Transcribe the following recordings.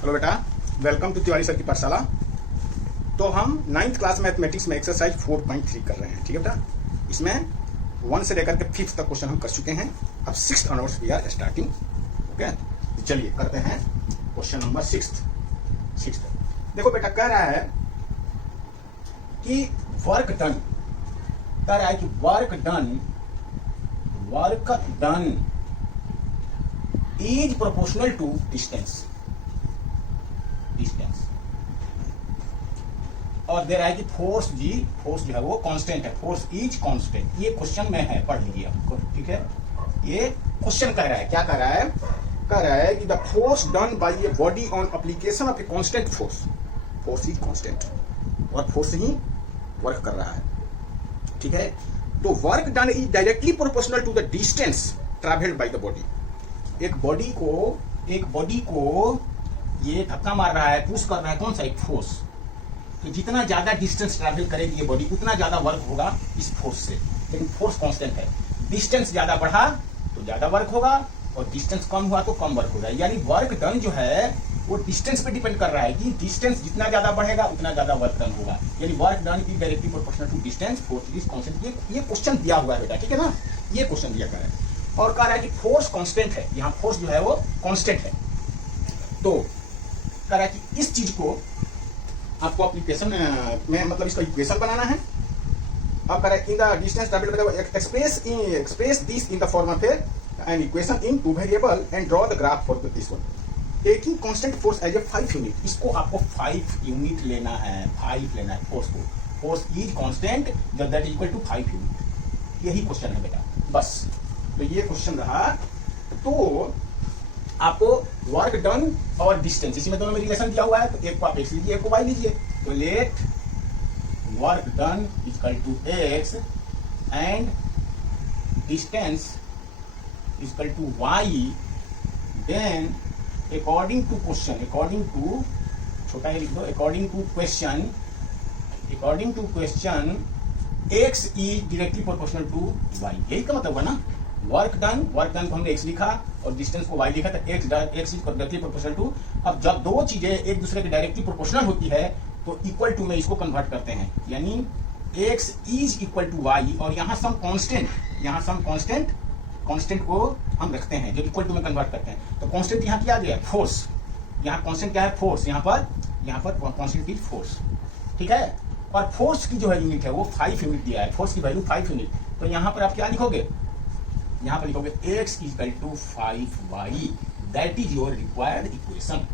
Hello बेटा, welcome to Tiwari sir की पाठशाला। तो हम 9th क्लास मैथमेटिक्स में एक्सरसाइज 4.3 कर रहे हैं। ठीक है बेटा, इसमें 1 से लेकर के 5th तक क्वेश्चन हम कर चुके हैं। अब 6th onwards we are starting. Okay, चलिए करते हैं क्वेश्चन नंबर 6th। देखो बेटा, कह रहा है कि work done is proportional to distance और दे रहा है कि फोर्स जो है वो कांस्टेंट है। Force is constant. ये क्वेश्चन में है, पढ़ लीजिए आपको। ठीक है, ये क्वेश्चन कह रहा है, क्या कह रहा है कि the force done by a body on application of a constant force is constant, और फोर्स ही वर्क कर रहा है। ठीक है, तो work done is directly proportional to the distance travelled by the body. एक बॉडी को ये धक्का मार रहा है, पुश कर रहा है, कौन सा? एक फोर्स। तो जितना ज्यादा डिस्टेंस ट्रैवल करेगी ये बॉडी, उतना ज्यादा वर्क होगा इस फोर्स से। लेकिन फोर्स कांस्टेंट है। डिस्टेंस ज्यादा बढ़ा तो ज्यादा वर्क होगा, और डिस्टेंस कम हुआ तो कम वर्क होगा। यानी वर्क डन जो है वो डिस्टेंस पे डिपेंड कर रहा है कि डिस्टेंस जितना ज्यादा बढ़ेगा उतना ज्यादा वर्क डन होगा। यानी work done is directly proportional to distance, force is constant. ये क्वेश्चन दिया हुआ है बेटा, ठीक है ना? ये क्वेश्चन दिया गया है और कह रहा है कि फोर्स कांस्टेंट है। यहाँ फोर्स जो है वो कांस्टेंट है। तो कह रहा है कि इस चीज को आपको एप्लीकेशन में मतलब इसका इक्वेशन बनाना है। अब कह रहा है in the distance travelled express this in the form of an equation in 2 variable and draw the graph for this one. Taking constant force as a 5 unit. इसको आपको 5 यूनिट लेना है, 5 लेना है फोर्स को। Force is constant that is equal to 5 unit. यही question है बेटा, बस। तो ये क्वेश्चन रहा। तो आपको वर्क डन और डिस्टेंस, इसी में दोनों में रिलेशन दिया हुआ है। तो एक को आप एक्स लीजिए, एक को वाई लीजिए। तो let work done equal to X and distance equal to Y. Then according to question, छोटा ही लिख दो, according to question X is directly proportional to Y. यही का मतलब है ना। वर्क डन को हमने x लिखा और डिस्टेंस को y लिखा, तो x is directly proportional to. अब जब दो चीजें एक दूसरे के डायरेक्टली प्रोपोर्शनल होती है तो इक्वल टू में इसको कन्वर्ट करते हैं। यानी x is equal to y, और यहाँ सम कांस्टेंट को हम रखते हैं जो इक्वल टू में कन्वर्ट करते हैं। तो कांस्टेंट यहाँ क्या गया? फोर्स। यहाँ कांस्टेंट क्या है? फोर्स। यहाँ पर कांस्टेंट इज फोर्स। ठीक है, और फोर्स की जो है यूनिट है वो 5 यूनिट दिया है। फोर्स की वैल्यू 5 यूनिट। तो यहाँ पर आप क्या लिखोगे? यहाँ पर लिखोगे x equal to 5y। That is your required equation.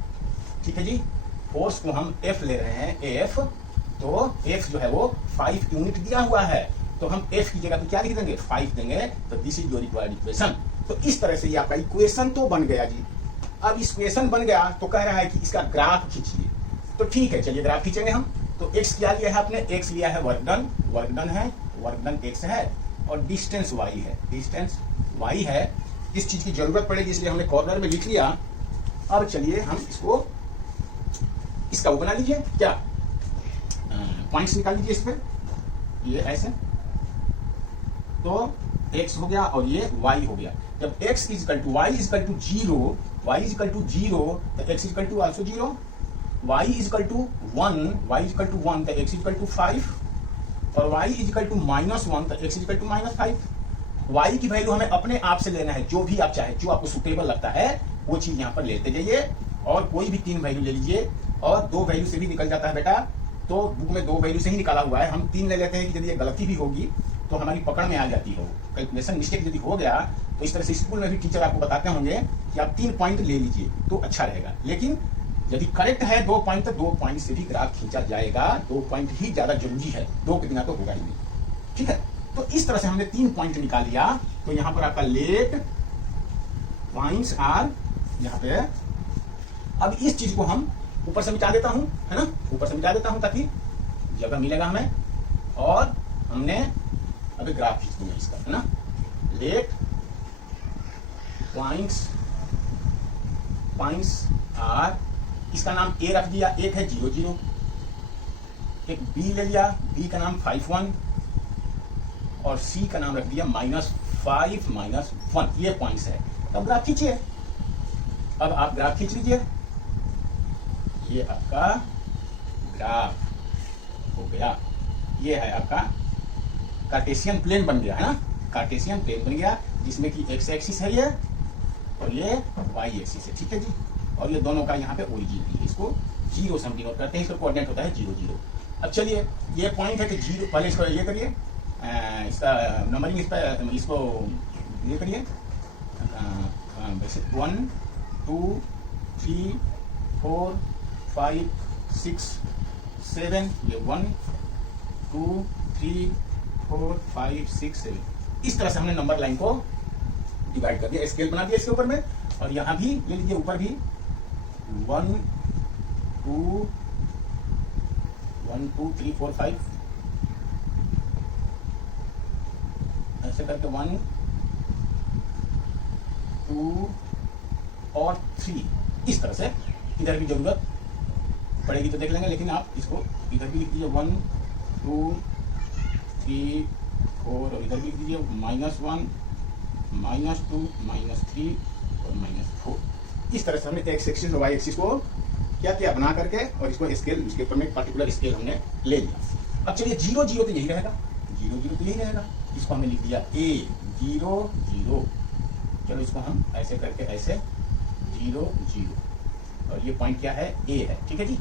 ठीक है जी। फोर्स को हम F ले रहे हैं, F। तो F जो है वो 5 यूनिट दिया हुआ है। तो हम F की जगह पे क्या लिख देंगे? 5 देंगे। तो this is your required equation. तो इस तरह से ये आपका इक्वेशन तो बन गया जी। अब इक्वेशन बन गया तो कह रहा है कि इसका ग्राफ खींचिए। तो ठीक है, चलिए ग्राफ खींचेंगे हम। तो x क्या लिया है आपने? x लिया है वर्क डन x है, और डिस्टेंस y है। इस चीज की जरूरत पड़ेगी इसलिए हमने कॉर्नर में लिख लिया। अब चलिए हम इसका वो बना लीजिए, क्या पॉइंट्स निकाल लीजिए इस पे। ये ऐसे तो x हो गया और ये y हो गया। जब x is equal to y is equal to 0, तो x is equal to also 0, y is equal to 1, तो x इज इक्वल टू 5, और y इज इक्वल टू -1, तो x is equal to -5। y की value हमें अपने आप से लेना है, जो भी आप चाहे, जो आपको सुटेबल लगता है वो चीज यहाँ पर लेते जाइए। और कोई भी 3 वैल्यू ले लीजिए, और 2 वैल्यू से भी निकल जाता है बेटा। तो बुक में 2 वैल्यू से ही निकाला हुआ है। हम 3 ले लेते हैं कि यदि ये गलती भी होगी तो हमारी पकड़ में आ जाती है। कैलकुलेशन मिस्टेक यदि हो गया तो इस तरह से स्कूल में भी टीचर आपको बताते होंगे कि आप 3 पॉइंट ले लीजिए तो अच्छा रहेगा। लेकिन यदि करेक्ट है 2 पॉइंट, तो 2 पॉइंट से भी ग्राफ खींचा जाएगा। 2 पॉइंट ही ज्यादा जरूरी है, 2 के बिना तो होगा ही नहीं। ठीक है, तो इस तरह से हमने 3 पॉइंट निकाल लिया। तो यहाँ पर आपका लेट पॉइंट्स आर यहाँ पे। अब इस चीज को हम ऊपर से मिटा देता हूं, है ना? ऊपर से मिटा देता हूं ताकि जगह मिलेगा हमें। और हमने अभी ग्राफ खींच दिया इसका, है ना? लेट पॉइंट्स आर, इसका नाम A रख दिया, एक है 0 0, एक B ले लिया, B का नाम 5 1, और C का नाम रख दिया -5 -1। ये पॉइंट्स है। अब ग्राफ खींचिए। अब आप ग्राफ खींच लीजिए। ये आपका ग्राफ हो गया। ये है आपका कार्टेशियन प्लेन बन गया है ना, कार्टेशियन प्लेन बन गया जिसमें कि एक्स एक्सिस है ये और ये वाई एक्सिस है, ठीक है जी। और ये दोनों का यहाँ पे ओरिजिन भी है, इसको जीरो से हम डिनोट करते हैं, इसका कोऑर्डिनेट होता है 0 0। अब चलिए ये पॉइंट है कि जीरो, पहले इसको ये करिए, इसका नंबरिंग इस पर, इसको ये करिए 1 2 3 4 5 6 7, ये 1 2 3 4 5 6 7, इस तरह से हमने नंबर लाइन को डिवाइड कर दिया, स्केल बना दिया इसके ऊपर में। और यहाँ भी ये लीजिए ऊपर भी 1 2 3 4 5 ऐसे करके 1 2 और 3, इस तरह से इधर भी जरूरत पड़ेगी तो देख लेंगे, लेकिन आप इसको इधर भी लिख दीजिए 1 2 3 4 और इधर भी लिख दीजिए -1 -2 -3 और -4। इस तरह से हमने एक्स एक्सिस और वाई एक्सिस को क्या किया, बना करके, और इसको स्केल, इसके ऊपर में एक पर्टिकुलर स्केल हमने ले लिया। अब चलिए 0 0 तो यही रहेगा, 0 0 तो यही रहेगा, इसको हमने लिख दिया a 0 0। चलो इसको हम ऐसे करके ऐसे 0 0, और ये पॉइंट क्या है, a है, ठीक है जी।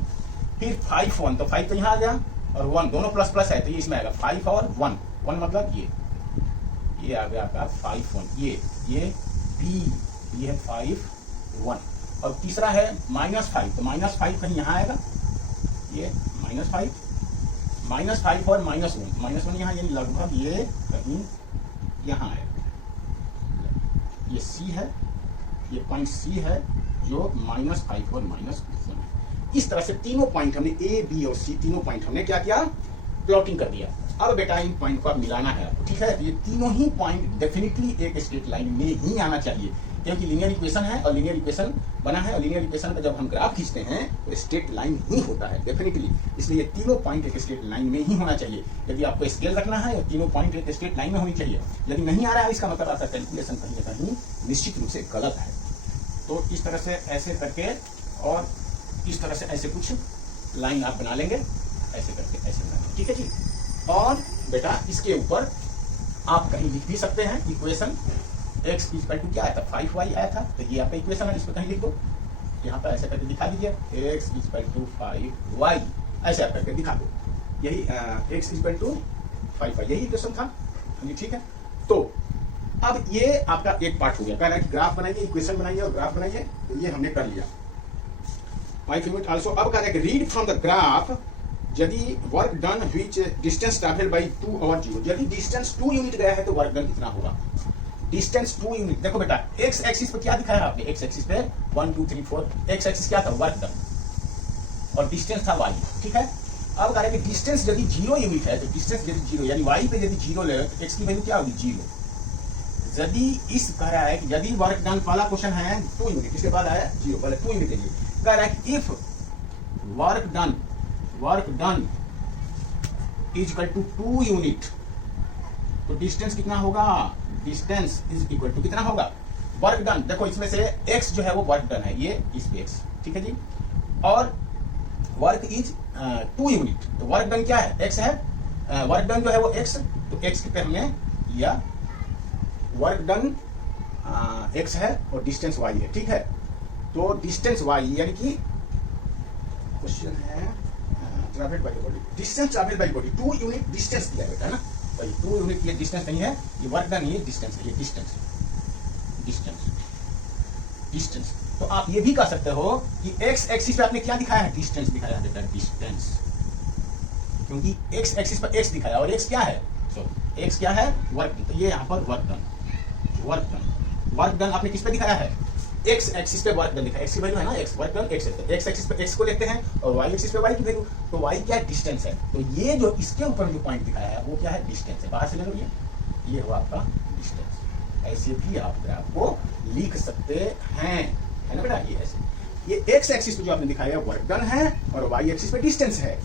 फिर 5 1, तो 5 तो यहाँ आ गया, और 1 दोनों प्लस प्लस है तो ये इसमें आएगा 5 और 1 1 मतलब ये आ गया आपका 5 1, ये b, ये है 5 1। और तीसरा है -5, तो -5 कहीं यहाँ आएगा, ये -5 और -1 यहाँ, यानी लगभग ये कहीं यहाँ आएगा। ये C है, ये पॉइंट C है जो -5 और -1। इस तरह से तीनों पॉइंट हमने A B और C, तीनों पॉइंट हमने क्या किया, प्लॉटिंग कर दिया। अब बेटा इन पॉइंट को अब मिलाना है आपको, ठीक है। ये तीनों ही पॉइंट डेफिनेटली एक स्ट्रेट लाइन में ही आना चाहिए, क्योंकि लीनियर इक्वेशन है और लीनियर इक्वेशन बना है, और लीनियर इक्वेशन का जब हम ग्राफ खींचते हैं तो स्ट्रेट लाइन ही होता है डेफिनेटली। इसलिए ये तीनों पॉइंट एक स्ट्रेट लाइन में ही होना चाहिए। यदि आपको स्केल रखना है और तीनों पॉइंट एक स्ट्रेट लाइन में होनी चाहिए। यदि नहीं आ रहा है, इसका मतलब आपका कैलकुलेशन कहीं ना कहीं निश्चित रूप से गलत है। तो इस तरह से ऐसे करके और इस तरह से ऐसे कुछ लाइन आप बना लेंगे, ऐसे करके ऐसे बना लेंगे, ठीक है जी। और बेटा इसके ऊपर आप कहीं लिख भी सकते हैं इक्वेशन, x इक्वल टू क्या आया था, 5y आया था, तो ये आपका इक्वेशन है, इसको कहीं लिख दो, यहाँ पर ऐसे करके दिखा दीजिए, x इक्वल टू 5y, ऐसे आप करके दिखा दो, यही x इक्वल टू 5y, यही इक्वेशन था, ठीक है। तो अब ये आपका एक पार्ट हो गया, कह रहा है कि ग्राफ बनाइए, इक्वेशन बनाइए और ग्राफ बनाइए, तो ये हमने कर लिया। माय यूनिट आल्सो, अब कह रहा है कि रीड फ्रॉम द ग्राफ यदि work done which distance travelled bye 2 और 0, यदि डिस्टेंस 2 यूनिट गया है तो वर्क डन कितना होगा, डिस्टेंस 2 यूनिट। देखो बेटा एक्स एक्सिस पे क्या दिखाया आपने, एक्स एक्सिस पे 1 2 3 4, एक्स एक्सिस क्या था, वर्क डन, और डिस्टेंस था वाई, ठीक है। अब कह रहे हैं कि डिस्टेंस यदि 0 यूनिट है तो डिस्टेंस यदि 0, यानी वाई पे यदि 0 ले तो एक्स की वैल्यू क्या होगी, 0। यदि इस कह रहा है कि यदि वर्क डन, पहला क्वेश्चन है 2 यूनिट, इसके बाद आया 0, पहले 2 यूनिट है, कह रहा है कि if work done is equal to 2 unit, तो डिस्टेंस कितना होगा, डिस्टेंस इज इक्वल टू कितना होगा, वर्क डन। देखो इसमें से x जो है वो वर्क डन है, ये इस पे x, ठीक है जी, और वर्क इज 2 यूनिट, तो वर्क डन क्या है, x है, वर्क डन जो है वो x, तो x पे हमने लिया वर्क डन x है और डिस्टेंस y है, ठीक है। तो डिस्टेंस y यानी कि क्वेश्चन है travelled by body, distance travelled by body 2 unit distance दिया है ना, तो 2 यूनिट ये डिस्टेंस नहीं है, ये वर्क डन, ये डिस्टेंस है, ये डिस्टेंस। तो आप ये भी कह सकते हो कि एक्स एक्सिस पे आपने क्या दिखाया है, डिस्टेंस दिखाया है बेटा, डिस्टेंस, क्योंकि एक्स एक्सिस पर एक्स दिखाया, और एक्स क्या है, एक्स क्या है, वर्क डन, तो ये यहाँ पर वर्क डन आपने किस पे दिखाया है, एक्स एक्सिस पे वर्क डन दिखाया, एक्स की वैल्यू है ना, एक्स वर्क डन एक्स है, तो एक्स एक्सिस पे एक्स को लेते हैं और वाई एक्सिस पे वाई की वैल्यू, तो वाई क्या है, डिस्टेंस है। तो ये जो इसके ऊपर जो पॉइंट दिखाया है वो क्या है, डिस्टेंस है, बाहर से ले लो, ये हुआ आपका डिस्टेंस। ऐसे भी आप ग्राफ को लिख सकते हैं, है ना बेटा, ये ऐसे, ये एक्स एक्सिस पे जो आपने दिखाया है वर्क डन है और वाई एक्सिस पे डिस्टेंस है।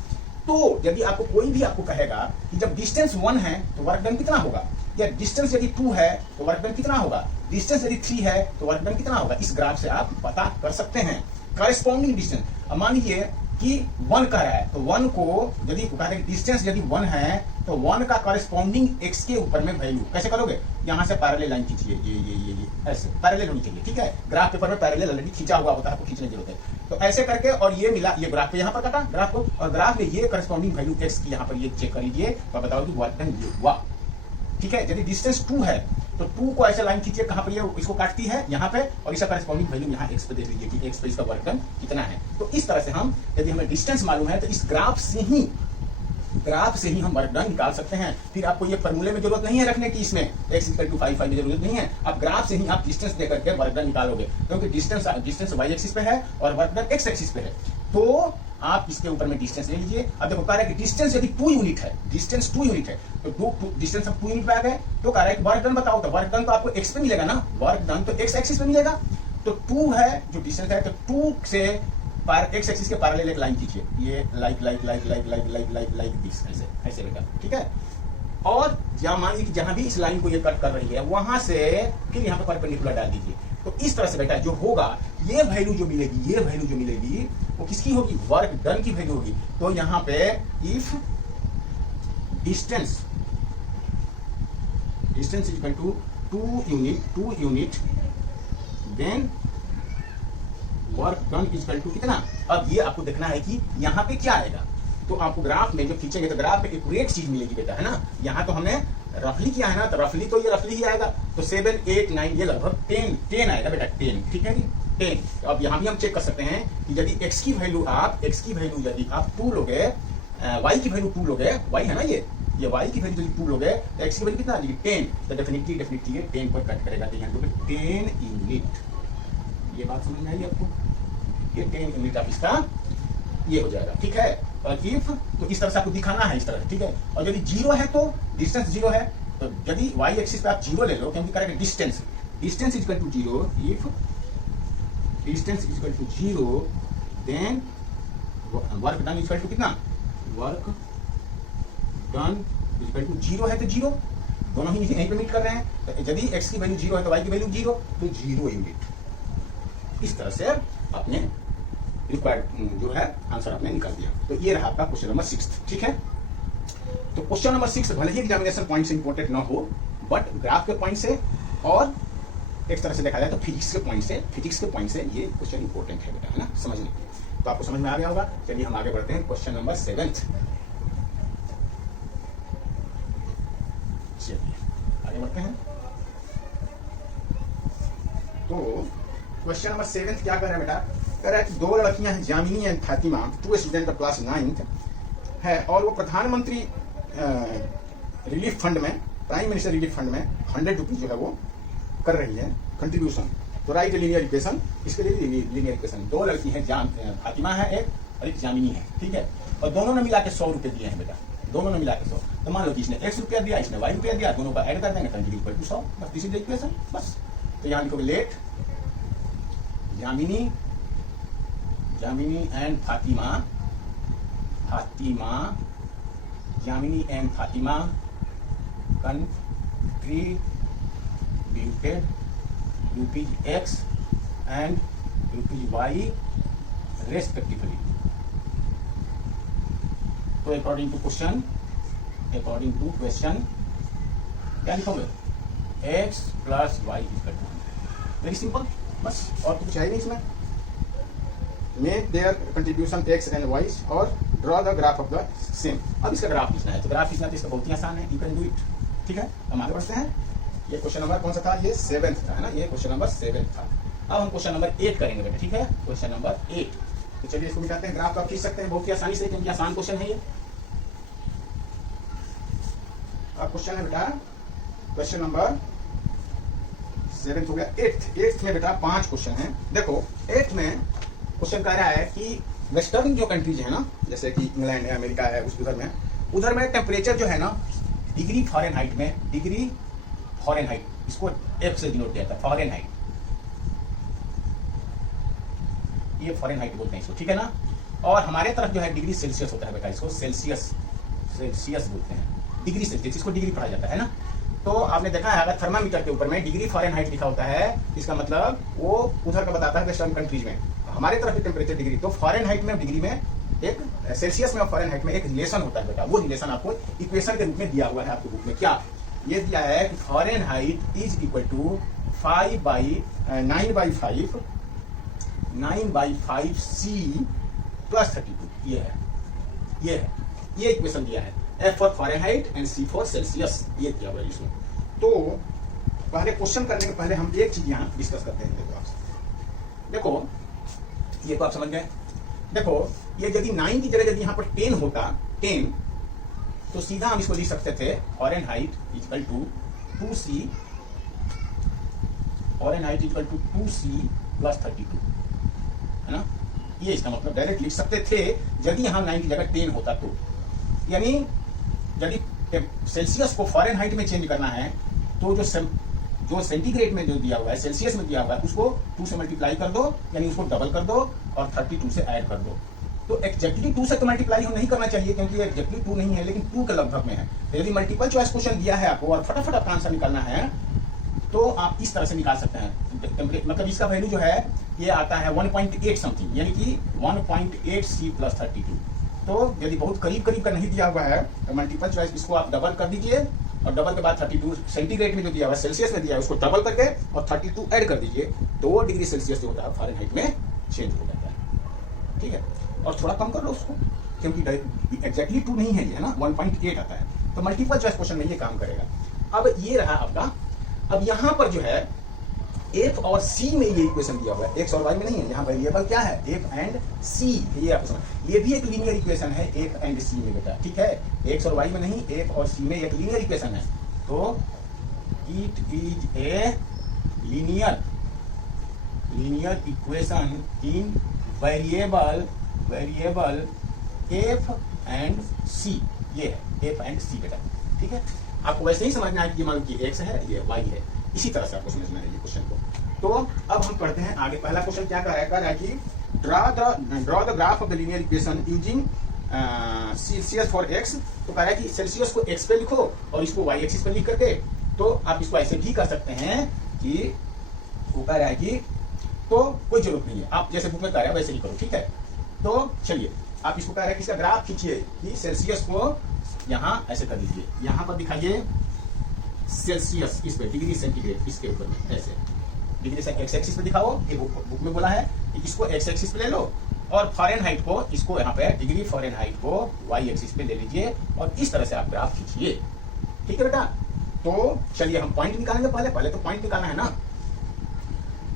तो यदि आपको कोई भी आपको कहेगा कि जब डिस्टेंस 1 है तो वर्क डन कितना होगा, या डिस्टेंस यदि 2 है तो वर्क डन कितना होगा, डिस्टेंस यदि 3 है तो वर्क डन कितना होगा, इस ग्राफ से आप पता कर सकते हैं। कॉरेस्पॉन्डिंग डिस्टेंस, अब मान लीजिए कि 1 कह रहा है, तो 1 को यदि कहते हैं डिस्टेंस यदि 1 है तो 1 का कॉरेस्पॉन्डिंग x के ऊपर में वैल्यू कैसे करोगे, यहाँ से पैरेलल लाइन खींचिए, ये ऐसे पैरेलल होनी चाहिए, ठीक है। ग्राफ पेपर में पैरेलल ऑलरेडी खींचा हुआ होता है, आपको खींचने की जरूरत है। तो ऐसे करके और ये मिला, ये ग्राफ पे यहाँ पर काटा ग्राफ को, और ग्राफ में ये कॉरेस्पॉन्डिंग वैल्यू x की यहाँ पर ये चेक कर लीजिए और बताओ कि वर्क डन ये हुआ, ठीक है। यदि डिस्टेंस 2 है तो 2 को ऐसे लाइन खींचिए, कहां पर ये इसको काटती है यहाँ पे, और इसका कॉरेस्पॉन्डिंग वैल्यू यहाँ x पे देख लीजिए कि x पे इसका वर्क डन कितना है। तो इस तरह से हम, यदि हमें डिस्टेंस मालूम है तो इस ग्राफ से ही हम वर्क डन निकाल सकते हैं। फिर आपको ये फॉर्मूले में जरूरत नहीं है रखने की, इसमें x = 5 की जरूरत नहीं है। आप ग्राफ से ही आप डिस्टेंस दे करके वर्क डन निकालोगे, क्योंकि डिस्टेंस y एक्सिस पे है और वर्क डन x एक्सिस पे है। तो आप इसके ऊपर में डिस्टेंस ले लीजिए। अब देखो कह रहा है कि डिस्टेंस यदि 2 यूनिट है, डिस्टेंस 2 यूनिट है, तो डिस्टेंस हम 2 यूनिट पे आ गए, तो कह रहा है कि वर्क डन बताओ, तो वर्क डन तो आपको x पे मिलेगा ना, वर्क डन तो x एक्सिस पे मिलेगा। तो 2 है जो डिस्टेंस है, तो 2 से x एक्सिस के पैरेलल एक लाइन खींचिए, ये लाइक दिस, ऐसे बेटा, ठीक है। और जहां मान लीजिए कि जहां भी इस लाइन को ये कट कर रही है वहां से फिर यहाँ पे परपेंडिकुलर डाल दीजिए। तो इस तरह से बेटा जो होगा, ये वैल्यू जो मिलेगी वो किसकी होगी, वर्क डन की वैल्यू होगी। तो यहाँ पे if distance is equal to 2 unit then work done is equal to कितना। अब ये आपको देखना है कि यहाँ पे क्या आएगा। तो आपको ग्राफ में जो खींचेंगे तो ग्राफ में एक्यूरेट चीज मिलेगी बेटा, है ना। यहाँ तो हमने रफली किया है ना, तो रफली तो ये रफली ही आएगा। तो 7, 8, 9 ये लगभग 10 आएगा बेटा, 10, ठीक है जी, 10। तो अब यहाँ भी हम चेक कर सकते हैं कि यदि x की वैल्यू यदि आप 2 लोगे, y की वैल्यू 2 लोगे, y है ना ये y की वैल्यू यदि 2 लोगे तो x की वैल्यू कितना आ जाएगी, 10। तो डेफिनेटली ये 10 पर कट करेगा, तो यहाँ 10 यूनिट। ये बात समझ में आई आपको, ये 10 यूनिट आप इसका ये हो जाएगा, ठीक है। और इफ तो इस तरह से आपको दिखाना है, इस तरह से, ठीक है। और यदि 0 है तो डिस्टेंस 0 है, तो यदि y एक्सिस पे आप 0 ले लो, क्योंकि करेंगे distance is equal to 0, if distance is equal to 0 then work done is equal to कितना, work done is equal to 0 है तो 0, दोनों ही यहीं पे मीट कर रहे हैं। तो यदि x की वैल्यू 0 है तो y की वैल्यू 0, तो 0 यूनिट। इस तरह से आपने रिक्वायर्ड जो है आंसर आपने निकाल दिया। तो ये रहा आपका क्वेश्चन नंबर 6, ठीक है। तो क्वेश्चन नंबर 6 भले ही एग्जामिनेशन पॉइंट से इंपॉर्टेंट ना हो, बट ग्राफ के पॉइंट से और एक तरह से देखा जाए तो फिजिक्स के पॉइंट से ये क्वेश्चन इंपॉर्टेंट है बेटा, है ना, समझने। तो आपको समझ में आ गया होगा। चलिए हम आगे बढ़ते हैं क्वेश्चन नंबर 7। चलिए आगे बढ़ते हैं। तो क्वेश्चन नंबर 7 क्या कर रहा है बेटा, कह रहा है कि 2 लड़कियां हैं, Jamini and Fatima, 2 student of class 9th है, और वो प्रधानमंत्री रिलीफ फंड में, प्राइम मिनिस्टर रिलीफ फंड में 100 रुपीज जो है वो कर रही है कंट्रीब्यूशन। तो राइट लीनियर इक्वेशन, इसके लिए लीनियर इक्वेशन। 2 लड़की है, फातिमा है एक और एक जामिनी है, ठीक है। और दोनों ने मिला के 100 रुपए दिए हैं बेटा, दोनों ने मिला के 100। तो मान लो कि इसने x रुपया दिया, इसने y रुपया दिया, दोनों का ऐड कर देंगे तो इक्वल टू 100, बस दिस इज द इक्वेशन, बस। तो यहाँ लिखोगे let Jamini and Fatima Jamini and Fatima contributed ₹X and ₹Y respectively. तो अकॉर्डिंग टू क्वेश्चन क्या लिखोगे, x + y equal to, very simple, बस और तो कुछ है नहीं इसमें। Make their contribution x and y और draw the graph of the same. अब इसका ग्राफ खींचना है, तो ग्राफ खींचना तो इसका बहुत ही आसान है, यू कैन डू इट, ठीक है। हम आगे बढ़ते हैं। ये क्वेश्चन नंबर कौन सा था, ये 7th था, है ना, ये क्वेश्चन नंबर 7 था। अब हम क्वेश्चन नंबर 8 करेंगे बेटा, ठीक है, क्वेश्चन नंबर 8। तो चलिए इसको मिटाते हैं, ग्राफ तो आप खींच सकते हैं बहुत ही आसानी से, क्योंकि आसान क्वेश्चन है ये। अब क्वेश्चन है बेटा, क्वेश्चन नंबर 7 हो गया। 8th में बेटा 5 क्वेश्चन हैं। देखो 8th में क्वेश्चन कह रहा है कि वेस्टर्न जो कंट्रीज है ना, जैसे कि इंग्लैंड है, अमेरिका है, उधर में टेम्परेचर जो है ना डिग्री फ़ारेनहाइट में, डिग्री फ़ारेनहाइट, इसको F से डिनोट किया था, फ़ारेनहाइट, ये फ़ारेनहाइट बोलते हैं इसको, ठीक है ना। और हमारे तरफ जो है डिग्री सेल्सियस होता है बेटा, इसको सेल्सियस बोलते हैं, डिग्री सेल्सियस, इसको डिग्री पढ़ा जाता है ना। तो आपने देखा है अगर थर्मामीटर के ऊपर में डिग्री फ़ारेनहाइट लिखा होता है, इसका मतलब वो उधर का बताता है वेस्टर्न कंट्रीज में, हमारे तरफ टेम्परेचर डिग्री, तो फ़ारेनहाइट में डिग्री में एक सेल्सियस में और फ़ारेनहाइट में एक रिलेशन होता है बेटा। वो रिलेशन आपको इक्वेशन के रूप में दिया हुआ है आपके बुक में। क्या ये दिया है कि Fahrenheit is equal to 9/5 C plus 32। ये इक्वेशन दिया है, F for Fahrenheit and C for Celsius, ये दिया हुआ है इसमें। तो पहले क्वेश्चन करने के पहले हम एक चीज यहाँ डिस्कस करते हैं। देखो ये तो आप समझ गए। देखो ये यदि 9 की जगह यदि यहाँ पर 10 होता 10, तो सीधा हम इसको लिख सकते थे Fahrenheit equal to 2C, Fahrenheit equal to 2C plus 32, है ना। ये इसका मतलब डायरेक्ट लिख सकते थे यदि यहाँ 9 की जगह 10 होता तो। यानी यदि सेल्सियस को फ़ारेनहाइट में चेंज करना है तो जो सेंटीग्रेड में जो दिया हुआ है, सेल्सियस में दिया हुआ है, उसको 2 से मल्टीप्लाई कर दो, यानी उसको डबल कर दो और 32 से ऐड कर दो। तो एग्जैक्टली 2 से तो मल्टीप्लाई नहीं करना चाहिए क्योंकि एग्जैक्टली 2 नहीं है, लेकिन 2 के लगभग में है। तो यदि मल्टीपल चॉइस क्वेश्चन दिया है आपको और फटाफट आपका आंसर निकालना है तो आप इस तरह से निकाल सकते हैं। मतलब इसका वैल्यू जो है ये आता है 1.8 समथिंग, यानी कि 1.8 C प्लस 32। तो यदि बहुत करीब करीब का नहीं दिया हुआ है तो मल्टीपल चॉइस इसको आप डबल कर दीजिए और डबल के बाद 32 सेंटीग्रेड में जो दिया हुआ है, सेल्सियस में दिया है, उसको डबल करके और 32 ऐड कर दीजिए, 2 डिग्री सेल्सियस जो होता है फ़ारेनहाइट में चेंज हो जाता है। ठीक है, और थोड़ा कम कर लो उसको क्योंकि एग्जैक्टली 2 नहीं है ये, है ना, 1.8 आता है। तो मल्टीपल चॉइस क्वेश्चन में ये काम करेगा। अब ये रहा आपका। अब यहाँ पर जो है F और C में ये इक्वेशन दिया हुआ है, X और Y में नहीं है। यहाँ वेरिएबल क्या है, F एंड C। ये आप समझ, ये भी एक लीनियर इक्वेशन है F एंड C में बेटा। ठीक है, X और Y में नहीं, F और C में एक लीनियर इक्वेशन है। तो it is a linear equation in variable F and C। ये है F एंड C बेटा। ठीक है, आपको वैसे ही समझना है कि ये मान लो कि X है, ये Y है, इसी तरह से आपको समझना है ये क्वेश्चन को। तो अब हम पढ़ते हैं आगे। पहला क्वेश्चन क्या कर रहा है कि draw the graph of the linear equation using Celsius for X। तो कह रहा है कि सेल्सियस को X पे लिखो और इसको Y एक्सिस पे लिख करके, तो आप इसको ऐसे भी कर सकते हैं कि वो कह रहा है कि तो कोई जरूरत नहीं है, आप जैसे बुक में कह रहे हैं वैसे ही करो। ठीक है, तो चलिए आप इसको कह रहे हैं कि इसका ग्राफ खींचिए कि सेल्सियस को यहाँ ऐसे कर दीजिए, यहाँ पर दिखाइए सेल्सियस, इस पे डिग्री सेंटीग्रेड इसके ऊपर में ऐसे डिग्री से एक्स एक्सिस पे दिखाओ। ये बुक में बोला है कि इसको एक्स एक्सिस पे ले लो और फ़ारेनहाइट को, इसको यहाँ पे डिग्री फ़ारेनहाइट को वाई एक्सिस पे ले लीजिए और इस तरह से आप ग्राफ खींचिए। ठीक है बेटा, तो चलिए हम पॉइंट निकालेंगे। पहले तो पॉइंट निकालना है ना।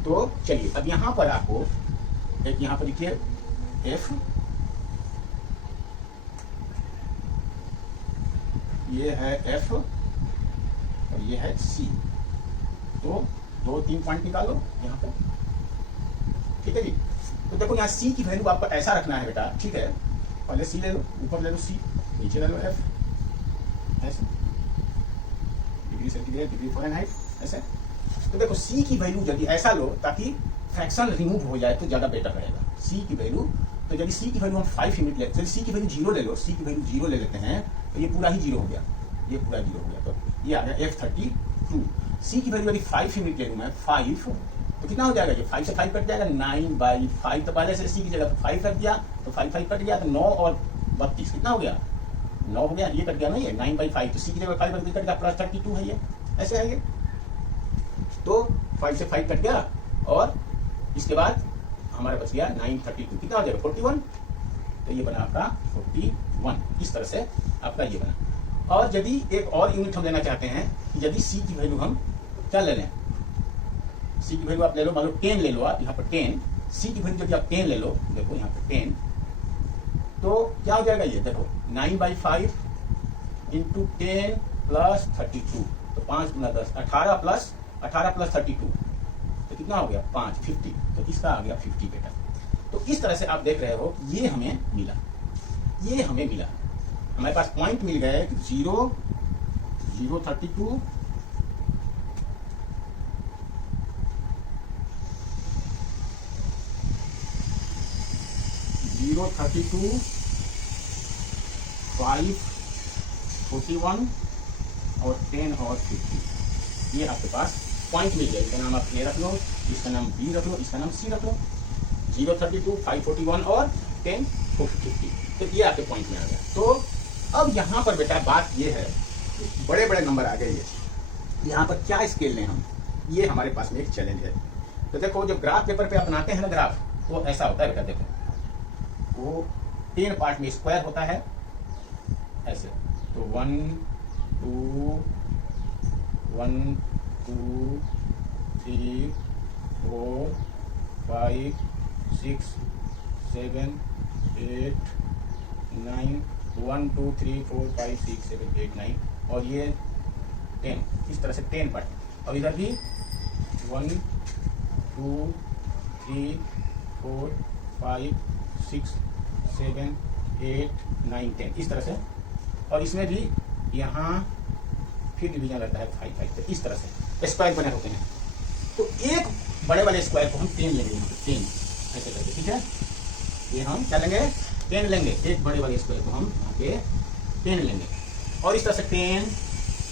तो चलिए अब यहाँ पर आपको एक यहाँ पर लिखिए F, ये है F और ये है C। तो 2-3 पॉइंट निकालो यहाँ पे। ठीक है जी, तो देखो यहाँ C की वैल्यू आपको ऐसा रखना है बेटा। ठीक है, पहले C ले लो, ऊपर ले लो C, नीचे ले लो F, ऐसे डिग्री सेंटीग्रेड, डिग्री फ़ारेनहाइट ऐसे। तो देखो C की वैल्यू यदि ऐसा लो ताकि फ्रैक्शन रिमूव हो जाए तो ज़्यादा बेटर रहेगा। C की वैल्यूतो यदि C की वैल्यू हम 5 यूनिट ले, चलिए C की वैल्यू 0 ले लो, C की वैल्यू 0 ले लेते हैं तो ये पूरा ही 0 हो गया, ये पूरा 0 हो गया। तो ये आ गया F32। C की वैल्यू यदि 5 यूनिट ले लूँ मैं 5, तो कितना हो जाएगा, ये 5 से 5 कट जाएगा, 9/5। तो पहले से C की जगह 5 रख दिया तो 5 कट गया, तो 9 और 32 कितना हो गया, 9 हो गया। ये कट गया ना, ये 9/5, तो C की जगह 5 कट गया, प्लस 32 है ये, ऐसे है ये। तो 5 से 5 कट गया और इसके बाद हमारे बच गया 932, कितना हो जाएगा 41। तो ये बना आपका 41, इस तरह से आपका ये बना। और यदि एक और यूनिट हम लेना चाहते हैं, यदि C की वैल्यू हम क्या ले लें, C की वैल्यू आप ले लो, मान लो 10 ले लो, आप यहाँ पर 10, C की वैल्यू यदि आप 10 ले लो, देखो यहाँ पर 10, तो क्या हो जाएगा ये, देखो 9/5 इंटू 10 प्लस 32, तो 5 गुना 10, 18 प्लस 32, तो कितना हो गया 5, 50। तो इसका आ गया 50 बेटा। तो इस तरह से आप देख रहे हो, ये हमें मिला, हमारे पास पॉइंट मिल गए कि 0, 032, 5, 41 और 10 और 50, ये आपके पास पॉइंट मिल गया। इसका नाम आप ए रख लो, इसका नाम बी रख लो, इसका नाम सी रख लो। 0, 32, 541 और 10, 50, तो ये आपके पॉइंट में आ गया। तो अब यहाँ पर बेटा बात ये है, बड़े बड़े नंबर आ गए। ये यहाँ पर क्या स्केल लें हम, ये हमारे पास में एक चैलेंज है। तो देखो जो ग्राफ पेपर पे अपनाते हैं ना ग्राफ, तो ऐसा होता है बेटा, देखो वो 10 पार्ट में स्क्वायर होता है ऐसे। तो 1 2 1 2 3 4 5 6 7 8 9 1 2 3 4 5 6 7 8 9 और ये 10, इस तरह से 10 पार्ट। और इधर भी 1 2 3 4 5 6 7 8 9 10, इस तरह से। और इसमें भी यहाँ फिर डिवीजन रहता है 5 5, तो इस तरह से स्क्वायर बने होते हैं। तो एक बड़े वाले स्क्वायर को हम 10 लेंगे, 10 ऐसे करके, ठीक है। ये हम क्या लेंगे, 10 लेंगे। एक बड़े वाले स्क्वायर को हम यहाँ पे 10 लेंगे। और इस तरह से 10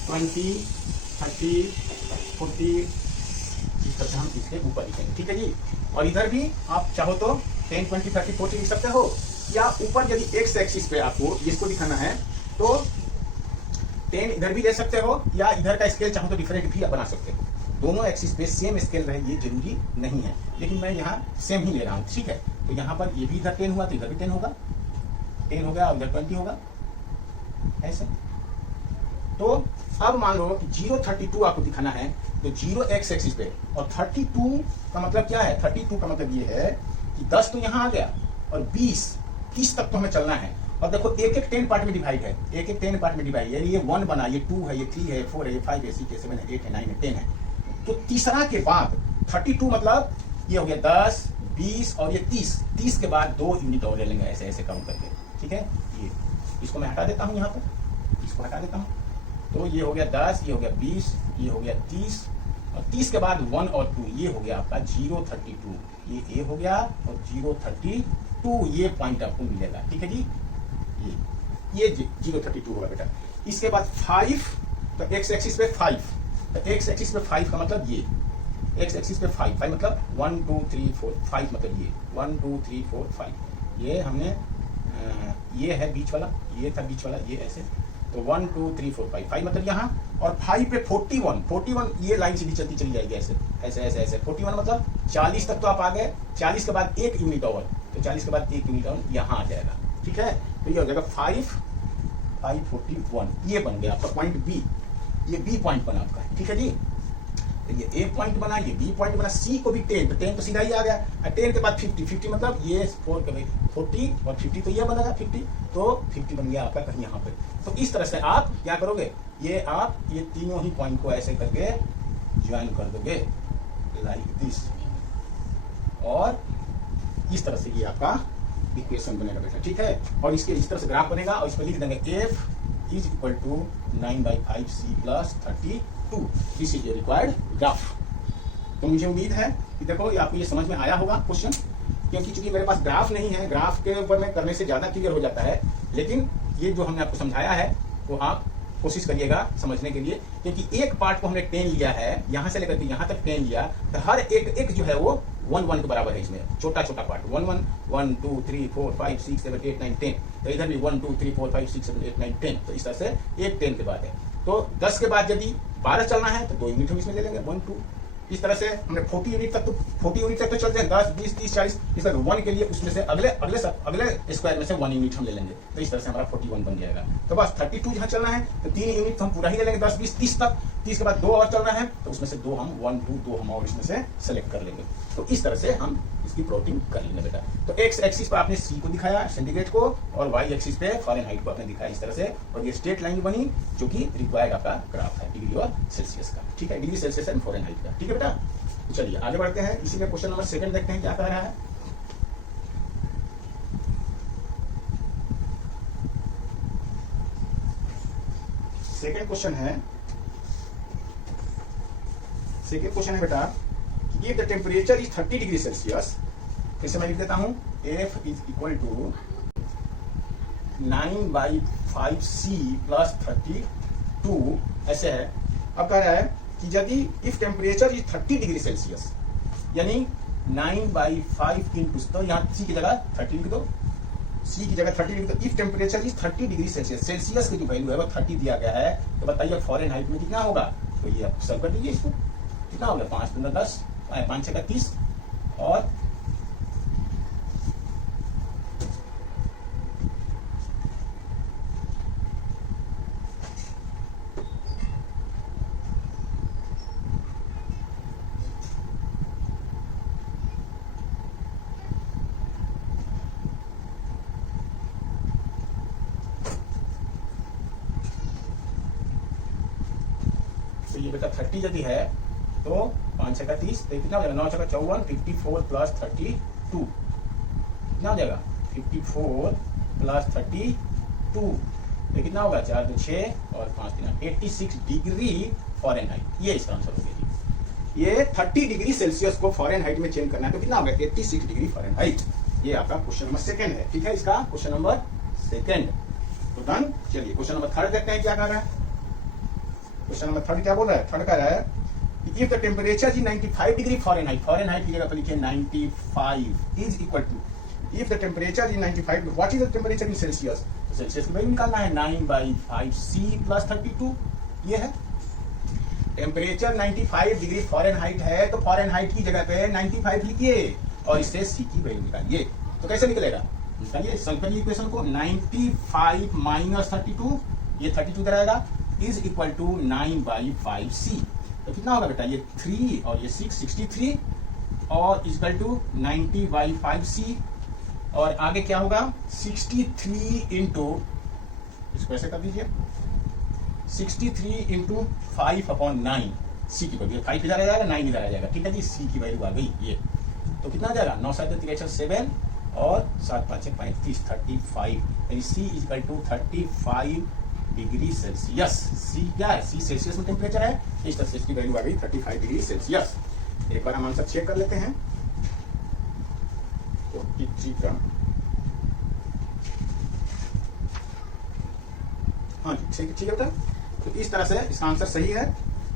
20 30 40, इस तरह से हम इसके ऊपर लिखेंगे, ठीक है जी। और इधर भी आप चाहो तो 10 20 30 40 लिख सकते हो, या ऊपर यदि एक्स एक्सिस पे आपको इसको दिखाना है तो 10 इधर भी ले सकते हो, या इधर का स्केल चाहो तो डिफरेंट भी बना सकते हो। दोनों एक्सिस पे सेम स्केल रहे ये जरूरी नहीं है, लेकिन मैं यहाँ सेम ही ले रहा हूँ, ठीक है। तो यहाँ पर ये भी इधर 10 हुआ तो इधर भी 10 होगा, 10 हो गया और इधर 20 होगा, ऐसे। तो अब मान लो 0 32 आपको दिखाना है, तो 0 एक्स एक्सिस पे, और 32 का मतलब क्या है, 32 का मतलब ये है कि 10 तो यहाँ आ गया और 20 30 तक तो हमें चलना है। और देखो एक एक 10 पार्ट में डिवाइड है, एक एक 10 पार्ट में डिवाइड है। ये 1 बना, ये 2 है, ये 3 है, 4 है, ये 5 है, 6 है, 7 है, 8 है, 9 है, 10 है। तो तीसरा के बाद 32 मतलब ये हो गया 10 20 और ये 30 के बाद 2 यूनिट और ले लेंगे, ऐसे ऐसे काउंट करके, ठीक है। ये इसको मैं हटा देता हूँ, यहाँ पर इसको हटा देता हूँ। तो ये हो गया 10, ये हो गया 20, ये हो गया 30, और 30 के बाद 1 और 2, ये हो गया आपका 0 32, ये ए हो गया, और 0 32 ये पॉइंट आपको मिलेगा, ठीक है जी। ये 0 32 होगा बेटा। इसके बाद 5, तो एक्स एक्सिस पे 5, तो एक्स एक्सिस पे 5 का मतलब ये, एक्स एक्सिस पे 5 मतलब 1 2 3 4 5 मतलब ये 1 2 3 4 5, ये हमने ये है बीच वाला, ये था बीच वाला, ये ऐसे। तो 1 2 3 4 5 मतलब यहाँ, और 5 पे 41 ये लाइन सीधी चलती चली जाएगी ऐसे ऐसे ऐसे ऐसे। 41 मतलब 40 तक तो आप आ गए, 40 के बाद 1 यूनिट और, तो 40 के बाद 1 यूनिट और यहाँ आ जाएगा, ठीक है। तो ये हो जाएगा 541, ये बन गया आपका पॉइंट बी, ये बी पॉइंट बना आपका, ठीक है जी। तो ये ए पॉइंट बना, ये बी पॉइंट बना। सी को भी 10, तो 10 तो सीधा ही आ गया, और 10 के बाद 50 मतलब ये 4 के 40 और 50, तो ये बनेगा 50, तो 50 बन गया आपका कहीं यहाँ पे। तो इस तरह से आप क्या करोगे, ये आप ये तीनों ही पॉइंट को ऐसे करके ज्वाइन कर दोगे लाइक दिस, और इस तरह से ये आपका इक्वेशन बनेगा बेटा, ठीक है। और इसके इस तरह से ग्राफ बनेगा, और इस पर लिख देंगे f is equal to 9/5 c plus 32, this is a required graph. तो मुझे उम्मीद है कि देखो आपको ये समझ में आया होगा क्वेश्चन, क्योंकि चूंकि मेरे पास ग्राफ नहीं है, ग्राफ के ऊपर में करने से ज्यादा क्लियर हो जाता है, लेकिन ये जो हमने आपको समझाया है वो आप कोशिश करिएगा समझने के लिए, क्योंकि एक पार्ट को हमने 10 लिया है, यहाँ से लेकर के यहाँ तक 10 लिया, तो हर एक जो है वो 1 1 के बराबर है। इसमें छोटा छोटा पार्ट 1 1 1 2 3 4 5 6 7 8 9 10, तो इधर भी 1 2 3 4 5 6 7 8 9 10, तो इस तरह से एक 10 के बाद है। तो 10 के बाद यदि 12 चलना है तो 2 यूनिट हम इसमें ले लेंगे, 1 2, इस तरह से हमने 40 यूनिट तक तो चलते हैं, 10 20 30 40, इस तरह 1 के लिए उसमें से अगले स्क्वायर में से 1 यूनिट हम ले लेंगे, तो इस तरह से हमारा 41 बन जाएगा। तो बस 32 जहाँ चलना है तो 3 यूनिट तो हम पूरा ही ले लेंगे, 10 20 30 तक। 30 के बाद 2 और चलना है तो उसमें से 2 हम 1 2 2 हम और इसमें से सेलेक्ट कर लेंगे। तो इस तरह से हम इसकी प्लॉटिंग कर लेंगे बेटा। तो एक्स एक्सिस पर आपने सी को दिखाया सेंटीग्रेड को, और वाई एक्सिस पे फ़ारेनहाइट को आपने दिखाया इस तरह से, और ये स्ट्रेट लाइन बनी जो कि रिक्वायर्ड आपका ग्राफ है डिग्री और सेल्सियस का, ठीक है, डिग्री सेल्सियस एंड फ़ारेनहाइट का, ठीक है बेटा। तो चलिए आगे बढ़ते हैं, इसी में क्वेश्चन नंबर 2 देखते हैं क्या कह रहा है। सेकंड क्वेश्चन है बेटा, if the temperature is 30 degree Celsius, इसे मैं लिख देता हूं, F is equal to 9/5 C plus 32, 2 ऐसे है। अब कह रहा है कि यदि if temperature is 30 degree Celsius, यानी 9/5 इंटू, तो यहाँ सी की जगह 30 लिख दो, सी की जगह 30 लिख दो। If temperature is 30 degree Celsius, Celsius की जो वैल्यू है वो 30 दिया गया है, तो बताइए फॉरेनहाइट में कितना होगा। तो ये आप सब कर लीजिए, इसको कितना हो गया 5 × 10, 5 × 30 और ये बेटा 30 यदि है तो 5 × 30, तो कितना हो जाएगा 9 × 54, 54 प्लस 32 कितना हो जाएगा 54 प्लस 32, तो कितना होगा 4 × 6 और 5 × 86 डिग्री फॉरेनहाइट। ये इसका आंसर हो गया। ये 30 डिग्री सेल्सियस को फॉरेनहाइट में चेंज करना है, तो कितना होगा 86 डिग्री फॉरेनहाइट। ये आपका क्वेश्चन नंबर 2 है। ठीक है, इसका क्वेश्चन नंबर 2 तो डन। चलिए क्वेश्चन नंबर 3 देखते हैं क्या कर रहा है। क्वेश्चन नंबर 3 क्या बोल रहा है। 3 कह रहा है कि if the temperature is 95 degree Fahrenheit, Fahrenheit की जगह पर लिखिए 95 is equal to, if the temperature is 95, what is the temperature in Celsius, तो सेल्सियस की वैल्यू निकालना है 9/5 C प्लस 32। ये है टेम्परेचर 95 डिग्री फॉरेनहाइट है, तो फॉरेनहाइट की जगह पे 95 लिखिए और इससे C की वैल्यू निकालिए। तो कैसे निकलेगा, निकालिए सॉल्व करिए इक्वेशन को। 95 माइनस 32, ये 32 इधर आएगा, इज इक्वल टू 9/5C, तो कितना होगा बेटा ये 3 और ये 6, 63 और इक्वल टू 90/5C, और आगे क्या होगा 63 इंटू, इसको ऐसे कर दीजिए 63 इंटू 5/9, सी की वैल्यू 5 इधर आ जाएगा, 9 इधर आ जाएगा। ठीक है जी, सी की वैल्यू आ गई ये, तो कितना आ जाएगा 9 7 63 7 और 7 5 35, 35, यानी सी इक्वल टू 35 डिग्री सेल्सियस। सी क्या है, सी सेल्सियस में टेम्परेचर है, इस तरह से इसकी वैल्यू आ गई 35 डिग्री सेल्सियस। एक बार हम आंसर चेक कर लेते हैं। 43 का, हाँ जी ठीक है बेटा, तो इस तरह से इसका आंसर सही है।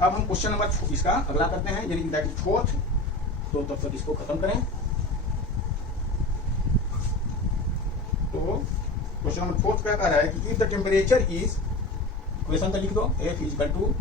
अब हम क्वेश्चन नंबर इसका अगला करते हैं, यानी दैट इज 4th, तो तब तक इसको खत्म करें। तो क्वेश्चन नंबर 4 क्या कह रहा है कि if the temperature is, equation तो लिख दो, F is equal to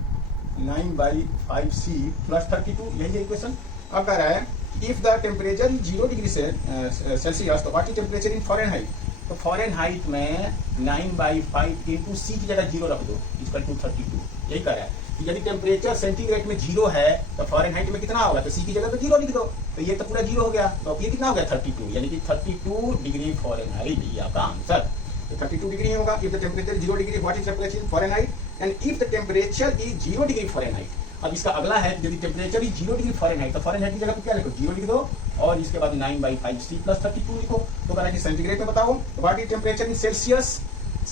9/5C plus 32, यही है इक्वेशन। अब कह रहा है if the temperature is 0 degree Celsius, तो what is temperature in Fahrenheit, तो फॉरेनहाइट में 9/5 इंटू सी की जगह 0 रख दो, इक्वल टू 32, यही कह रहा है कि यदि टेम्परेचर सेंटीग्रेड में 0 है तो फॉरेनहाइट में कितना होगा, तो सी की जगह तो 0 लिख दो, तो ये तो पूरा 0 हो गया, तो ये कितना हो गया 32, यानी कि 32 डिग्री फॉरेनहाइट, ये आपका आंसर। 32 डिग्री होगा। If the temperature 0 degree, what is temperature in Fahrenheit, and if the temperature is 0 degree Fahrenheit. अब इसका अगला है यदि टेम्परेचर इज 0 डिग्री फॉरेनहाइट, तो फॉरेनहाइट की जगह पे क्या लिखो 0 लिख दो और इसके बाद 9/5C प्लस 32 लिखो। तो कह रहा है कि सेंटीग्रेड में बताओ what is temperature in Celsius.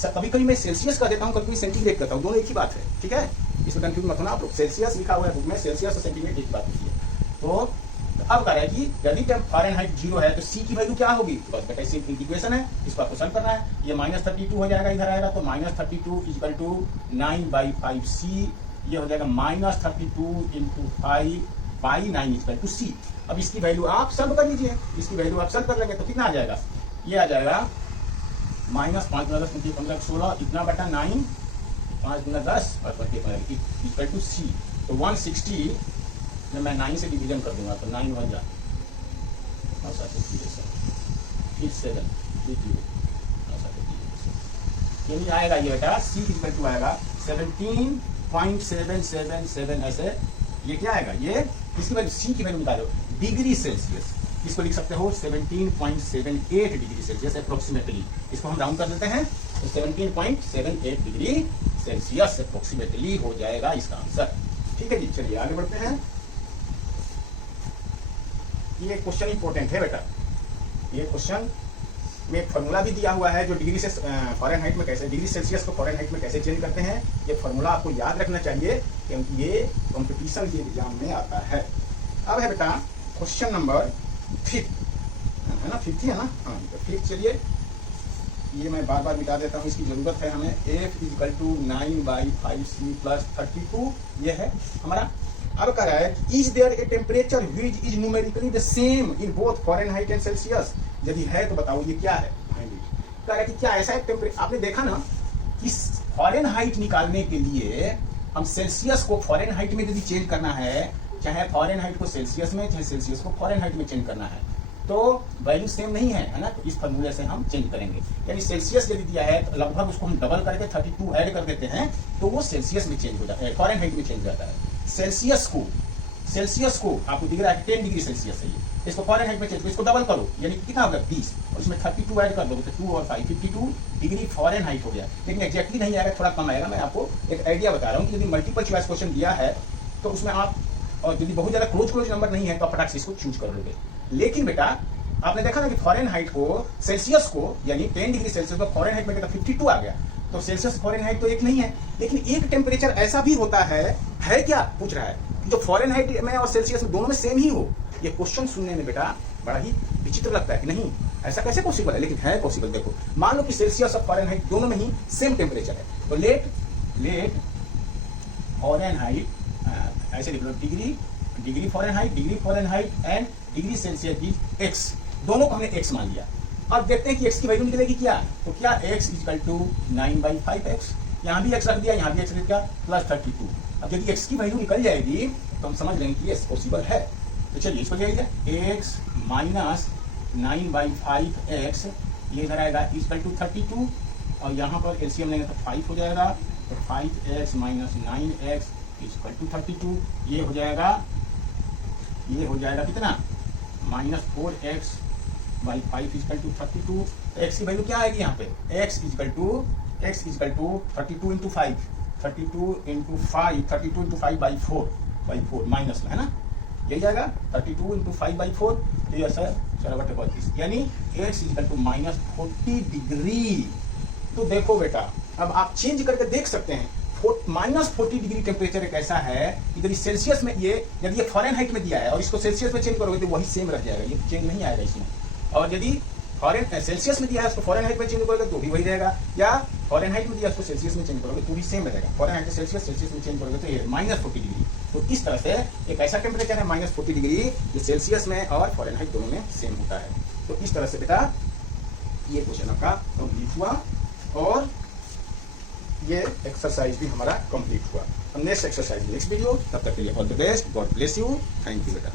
कभी कभी मैं सेल्सियस कर देता हूँ, कभी सेंटीग्रेड करता हूँ, दोनों एक ही बात है। ठीक है, इसमें कंफ्यूज मत होना आप लोग, सेल्सियस लिखा हुआ है बुक में, सेल्सियस और सेंटीग्रेड एक बात होती है। तो अब कह रहा है कि यदि फॉरेनहाइट 0 है तो सी की वैल्यू क्या होगी, तो बस बेटा सिंपल इक्वेशन है, इसको आपको सॉल्व करना है। ये -32 हो जाएगा, इधर आएगा तो -32 इक्वल टू 9/5C, ये हो जाएगा -32 इंटू 5/9 इक्वल टू सी। अब इसकी वैल्यू आप सॉल्व कर लीजिए, इसकी वैल्यू आप सॉल्व कर लेंगे तो कितना आ जाएगा, ये आ जाएगा -5 × 10 × 15 16 इतना बटा 9, 5 × 10 और 15 इक्वल टू सी। तो 160 मैं 9 से डिवीजन कर दूंगा तो 9 1 जा 7 यानी आएगा ये बेटा सी इक्वल टू आएगा 17.777, ऐसे ये क्या आएगा, ये इसकी वैल्यू सी की वैल्यू निकालो डिग्री सेल्सियस, इसको लिख सकते हो 17.78 डिग्री सेल्सियस अप्रोक्सीमेटली, इसको हम राउंड कर देते हैं तो 17.78 डिग्री सेल्सियस अप्रोक्सीमेटली हो जाएगा इसका आंसर। ठीक है जी, चलिए आगे बढ़ते हैं। ये क्वेश्चन इंपॉर्टेंट है बेटा, ये क्वेश्चन में फॉर्मूला भी दिया हुआ है जो डिग्री से फॉरेनहाइट में कैसे, डिग्री सेल्सियस को फॉरेनहाइट में कैसे चेंज करते हैं, ये फॉर्मूला आपको याद रखना चाहिए क्योंकि ये कंपटीशन के एग्जाम में आता है। अब है बेटा क्वेश्चन नंबर 5 है ना, 5 है ना, हाँ 5। चलिए ये मैं बार बार मिटा देता हूँ, इसकी जरूरत है हमें। F equal to 9/5C plus 32 ये है हमारा। अब कह रहा है is there a temperature which is numerically the same in both Fahrenheit and Celsius, यदि है तो बताओ ये क्या है। कह रहा है कि क्या ऐसा है टेम्परेचर, आपने देखा ना कि फॉरेनहाइट निकालने के लिए हम सेल्सियस को फॉरेनहाइट में यदि चेंज करना है, चाहे फॉरेनहाइट को सेल्सियस में, चाहे सेल्सियस को फॉरेनहाइट में चेंज करना है, तो वैल्यू सेम नहीं है ना, तो इस फॉर्मूले से हम चेंज करेंगे। यानी सेल्सियस यदि दिया है तो लगभग उसको हम डबल करके 32 ऐड कर देते हैं तो वो सेल्सियस में चेंज हो जाता है, फॉरेनहाइट में चेंज हो जाता है। सेल्सियस को आपको दिख रहा है 10 डिग्री सेल्सियस है ये, इसको फॉरेनहाइट में चेंज करो, इसको डबल करो, यानी कितना होगा 20, और इसमें 32 ऐड कर दोगे तो 2 और 5 52 डिग्री फॉरेनहाइट हो गया। लेकिन एक्जैक्टली नहीं आएगा, थोड़ा कम आएगा। मैं आपको एक आइडिया बता रहा हूँ कि यदि मल्टीपल चॉइस क्वेश्चन दिया है तो उसमें आप, और यदि बहुत ज्यादा क्लोज नंबर नहीं है तो आप फटाक से इसको चूज कर लोगे। लेकिन बेटा आपने देखा ना कि फॉरेनहाइट को सेल्सियस को, यानी 10 डिग्री सेल्सियस को फॉरेनहाइट में 52 आ गया, तो सेल्सियस फॉरेनहाइट तो एक नहीं है। लेकिन एक टेम्परेचर ऐसा भी होता है क्या पूछ रहा है, जो फॉरेनहाइट में और सेल्सियस में दोनों में सेम ही हो। ये क्वेश्चन सुनने में बेटा बड़ा ही विचित्र लगता है कि नहीं ऐसा कैसे पॉसिबल है, लेकिन है पॉसिबल। देखो मान लो कि सेल्सियस और फॉरेनहाइट दोनों में ही सेम टेम्परेचर है, तो लेट फॉरेनहाइट ऐसे लिख लो, degree Fahrenheit and degree Celsius की एक्स, दोनों को हमने एक्स मान लिया। अब देखते हैं कि एक्स की वैल्यू निकलेगी क्या, तो क्या एक्स इक्वल टू 9/5x, यहाँ भी एक्स रख दिया, यहाँ भी एक्स रख दिया, प्लस 32। अब यदि एक्स की वैल्यू निकल जाएगी तो हम समझ लेंगे कि ये पॉसिबल है। तो चलिए इसको ले लीजिए, एक्स माइनस 9/5x ये इधर आएगा इक्वल टू 32, और यहाँ पर एलसीएम लेंगे तो 5 हो जाएगा, तो 5x minus 9x equal to 32, ये हो जाएगा कितना, minus 4x/5 equal to 32। X की वैल्यू क्या आएगी यहाँ पे, x equal to 32 into 5, 32 into 5/4 minus में है ना, यही जाएगा 32 इंटू 5/4, तो ये सर 4/32, यानी x equal to minus 40 degree. तो देखो बेटा अब आप चेंज करके देख सकते हैं, माइनस 40 डिग्री टेम्परेचर एक ऐसा है कि यदि सेल्सियस में यदि ये फॉरेनहाइट में दिया है और इसको सेल्सियस में चेंज करोगे तो वही सेम रह जाएगा, ये चेंज नहीं आएगा इसमें। और यदि सेल्सियस में दिया है उसको फॉरेनहाइट में चेंज करोगे तो भी वही रहेगा, या फॉरेनहाइट में दिया उसको सेल्सियस में चेंज करोगे तो भी सेम रहेगा। फॉरेनहाइट से सेल्सियस में चेंज करोगे तो ये माइनस 40 डिग्री। तो इस तरह से एक ऐसा टेम्परेचर है माइनस 40 डिग्री जो सेल्सियस में और फॉरेनहाइट दोनों में सेम होता है। तो इस तरह से बेटा ये क्वेश्चन आपका कंप्लीट हुआ और ये एक्सरसाइज भी हमारा कंप्लीट हुआ। नेक्स्ट एक्सरसाइज नेक्स्ट वीडियो, तब तक के लिए all the best, God bless you, thank you बेटा।